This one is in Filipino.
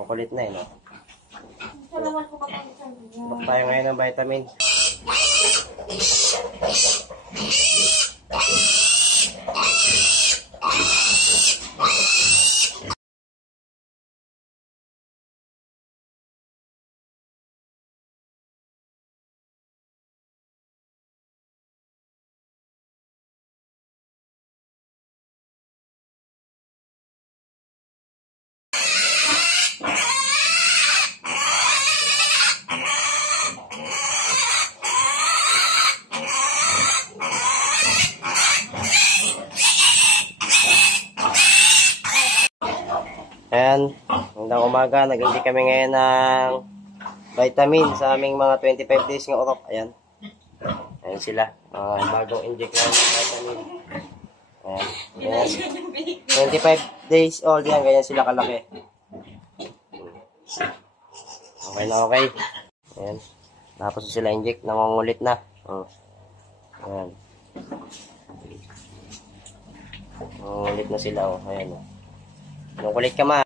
Makulit na eh, no? Salamat po kapag sa inyo. Bak tayo ngayon ng vitamin. Ayan, hanggang umaga, nag-inject kami ngayon ng vitamin sa aming mga 25 days ng urok. Ayan. Ayan sila. Bagong inject na ng vitamin. Ayan. Ayan. 25 days old yan, ganyan sila kalaki. Okay na okay. Ayan. Tapos sila inject, nangungulit na. Ayan. Nangungulit na sila. Ayan. Nangungulit ka ma.